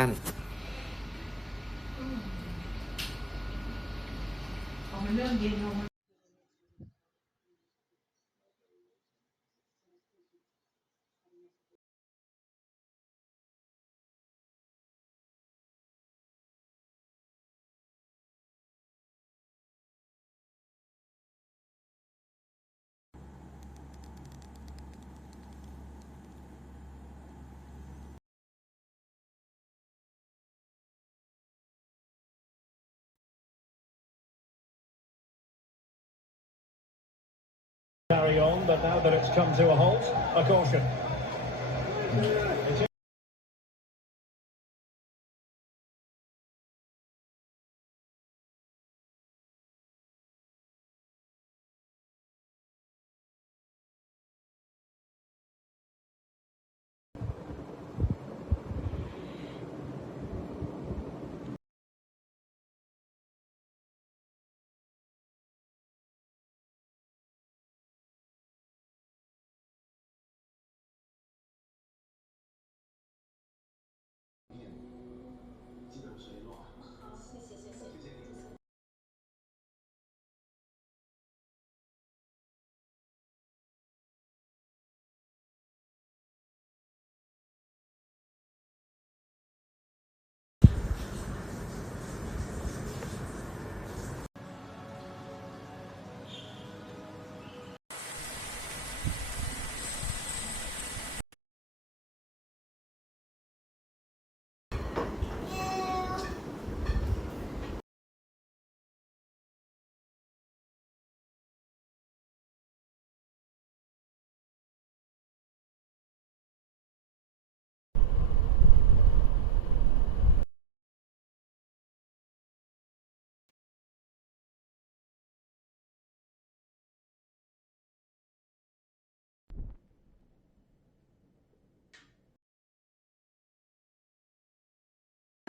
กัน พอมันเริ่มเย็นลง Carry on, but now that it's come to a halt, a caution.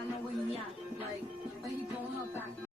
I know when yeah, like, but he blowing up back.